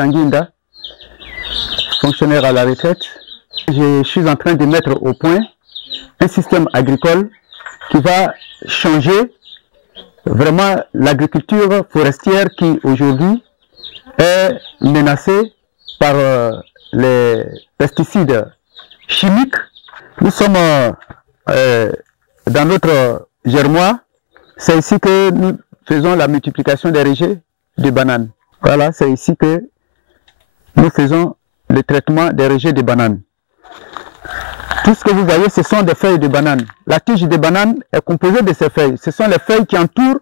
suis Anguinda, fonctionnaire à la retraite. Je suis en train de mettre au point un système agricole qui va changer vraiment l'agriculture forestière qui aujourd'hui est menacée par les pesticides chimiques. Nous sommes dans notre germois. C'est ici que nous faisons la multiplication des rejets de bananes. Voilà, c'est ici que nous faisons le traitement des rejets de bananes. Tout ce que vous voyez, ce sont des feuilles de banane. La tige de banane est composée de ces feuilles. Ce sont les feuilles qui entourent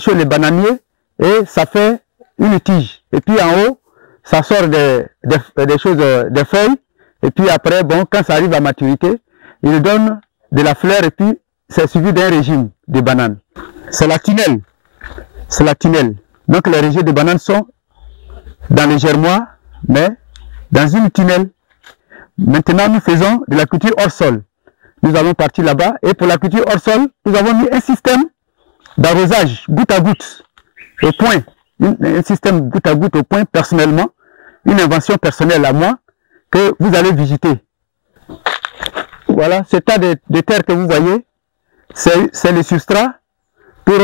chez les bananiers et ça fait une tige. Et puis en haut, ça sort des feuilles. Et puis après, bon, quand ça arrive à maturité, il donne de la fleur et puis c'est suivi d'un régime de bananes. C'est la tunnelle. C'est la tunnelle. Donc les rejets de bananes sont dans les germois, mais dans une tunnelle. Maintenant, nous faisons de la culture hors sol. Nous allons partir là-bas et pour la culture hors sol, nous avons mis un système d'arrosage goutte à goutte, au point. Un système goutte à goutte au point, personnellement. Une invention personnelle à moi que vous allez visiter. Voilà, ce tas de terre que vous voyez, c'est le substrat pour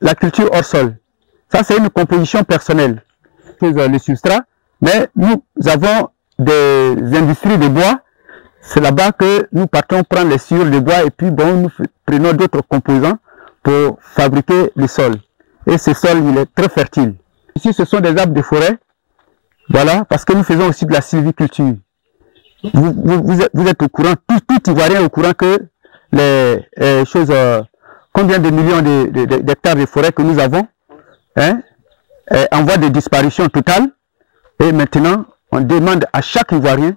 la culture hors sol. Ça, c'est une composition personnelle. Le substrat, mais nous avons des industries de bois. C'est là-bas que nous partons prendre les sciures de bois et puis bon, nous prenons d'autres composants pour fabriquer le sol. Et ce sol, il est très fertile. Ici, ce sont des arbres de forêt. Voilà, parce que nous faisons aussi de la sylviculture. Vous êtes au courant, tout Ivoirien est au courant que les choses, combien de millions d'hectares de forêt que nous avons, hein, en voie de disparition totale. Et maintenant, on demande à chaque Ivoirien,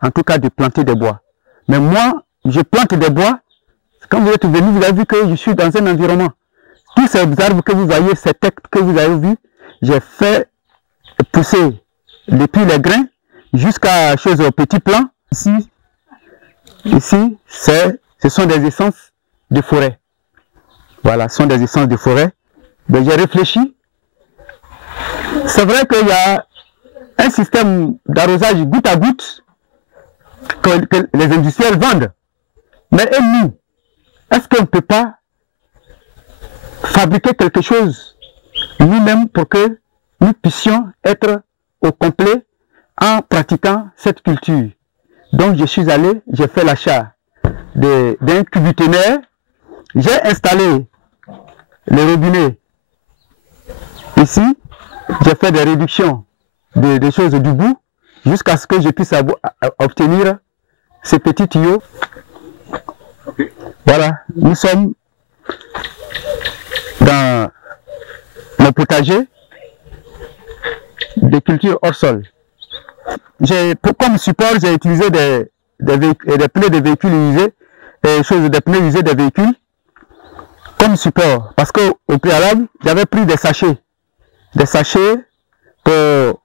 en tout cas, de planter des bois. Mais moi, je plante des bois. Quand vous êtes venu, vous avez vu que je suis dans un environnement. Tous ces arbres que vous voyez, ces têtes que vous avez vues, j'ai fait pousser depuis les grains jusqu'à chose au petit plant. Ici, ce sont des essences de forêt. Voilà, ce sont des essences de forêt. Mais j'ai réfléchi. C'est vrai qu'il y a un système d'arrosage goutte à goutte que les industriels vendent. Mais et nous, est-ce qu'on ne peut pas fabriquer quelque chose nous-mêmes pour que nous puissions être au complet en pratiquant cette culture? Donc je suis allé, j'ai fait l'achat d'un cubutonnaire, j'ai installé le robinet ici, j'ai fait des réductions des choses du bout jusqu'à ce que je puisse obtenir ces petits tuyaux. Voilà, nous sommes dans le potager de culture hors sol. Comme support, j'ai utilisé des pneus de véhicules usés, des pneus usés de véhicules comme support. Parce qu'au préalable, j'avais pris des sachets pour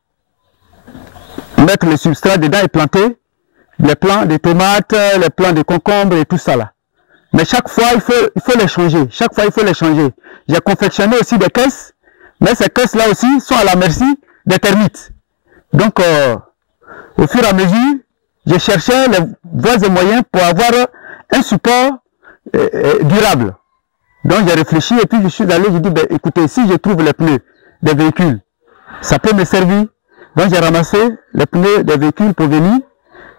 mettre le substrat dedans et planter les plants de tomates, les plants de concombres et tout ça là. Mais chaque fois, il faut les changer. Chaque fois, il faut les changer. J'ai confectionné aussi des caisses, mais ces caisses-là aussi sont à la merci des termites. Donc, au fur et à mesure, je cherchais les voies et moyens pour avoir un support durable. Donc, j'ai réfléchi et puis je suis allé, je dis, ben, écoutez, si je trouve les pneus des véhicules, ça peut me servir. Donc, j'ai ramassé les pneus des véhicules pour venir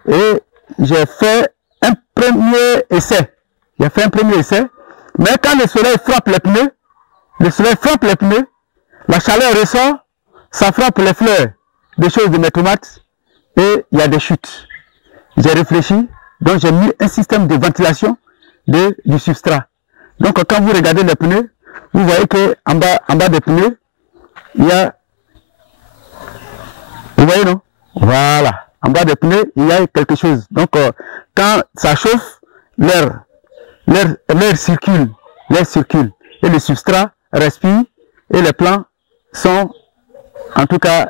et j'ai fait un premier essai. J'ai fait un premier essai, mais quand le soleil frappe les pneus, la chaleur ressort, ça frappe les fleurs, des choses de mes tomates, et il y a des chutes. J'ai réfléchi, donc j'ai mis un système de ventilation du substrat. Donc quand vous regardez les pneus, vous voyez qu'en bas des pneus, il y a... Vous voyez, non? Voilà. En bas des pneus, il y a quelque chose. Donc quand ça chauffe, l'air circule. Et le substrat respire et les plants sont en tout cas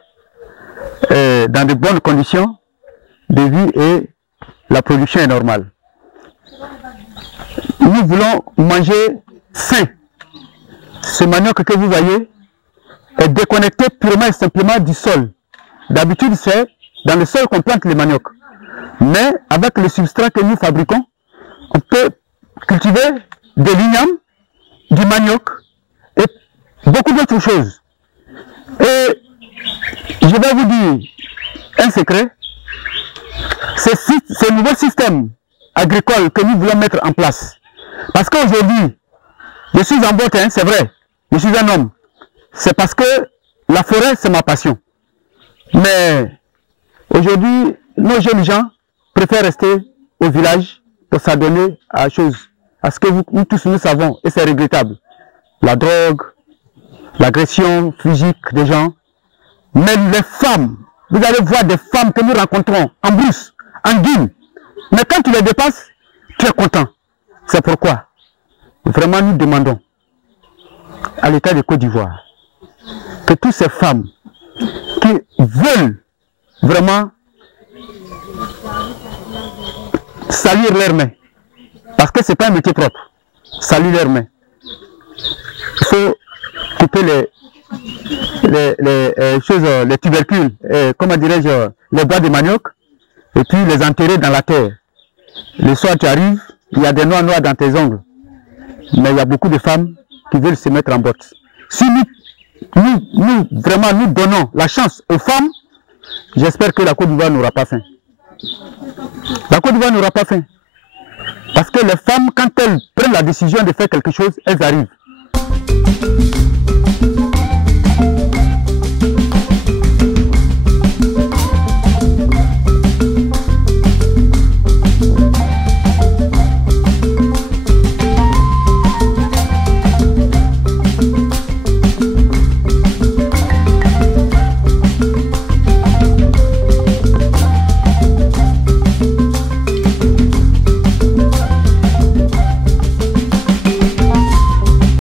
dans de bonnes conditions de vie et la production est normale. Nous voulons manger sain. Ce manioc que vous voyez est déconnecté purement et simplement du sol. d'habitude, c'est dans le sol qu'on plante les maniocs. Mais avec le substrat que nous fabriquons, on peut cultiver de l'igname, du manioc et beaucoup d'autres choses. Et je vais vous dire un secret. Ce nouveau système agricole que nous voulons mettre en place. Parce qu'aujourd'hui, je suis en botte, hein, c'est vrai, je suis un homme. C'est parce que la forêt, c'est ma passion. Mais aujourd'hui, nos jeunes gens préfèrent rester au village pour s'adonner à ce que nous tous nous savons, et c'est regrettable. La drogue, l'agression physique des gens. Mais les femmes, vous allez voir des femmes que nous rencontrons en brousse, en guine. Mais quand tu les dépasses, tu es content. C'est pourquoi, vraiment, nous demandons à l'État de Côte d'Ivoire que toutes ces femmes qui veulent vraiment salir leurs mains, parce que ce n'est pas un métier propre, salir leurs mains. Il faut couper les tubercules, comment dirais-je, les bois de manioc, et puis les enterrer dans la terre. Le soir, tu arrives, il y a des noix noires dans tes ongles. Mais il y a beaucoup de femmes qui veulent se mettre en botte. Si nous vraiment nous donnons la chance aux femmes, j'espère que la Côte d'Ivoire n'aura pas faim. La Côte d'Ivoire n'aura pas faim. Parce que les femmes, quand elles prennent la décision de faire quelque chose, elles arrivent.